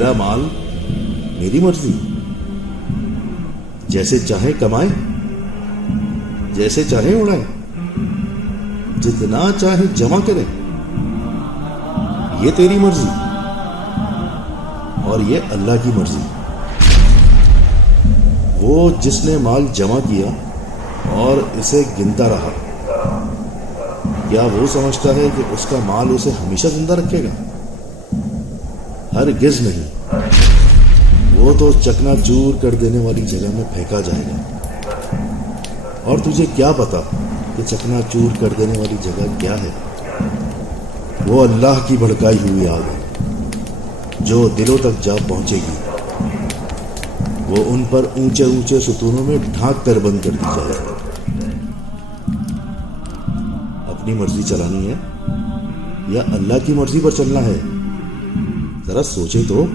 میرا مال میری مرضی، جیسے چاہے کمائے، جیسے چاہے اڑائے، جتنا چاہے جمع کرے، یہ تیری مرضی اور یہ اللہ کی مرضی۔ وہ جس نے مال جمع کیا اور اسے گنتا رہا، کیا وہ سمجھتا ہے کہ اس کا مال اسے ہمیشہ زندہ رکھے گا؟ ہرگز نہیں، وہ تو چکنا چور کر دینے والی جگہ میں پھینکا جائے گا۔ اور تجھے کیا پتا کہ چکنا چور کر دینے والی جگہ کیا ہے؟ وہ اللہ کی بھڑکائی ہوئی آگ ہے جو دلوں تک جا پہنچے گی۔ وہ ان پر اونچے اونچے ستونوں میں ڈھانک کر بند کر دی جائے گی۔ اپنی مرضی چلانی ہے یا اللہ کی مرضی پر چلنا ہے؟ ذرا سوچے تو۔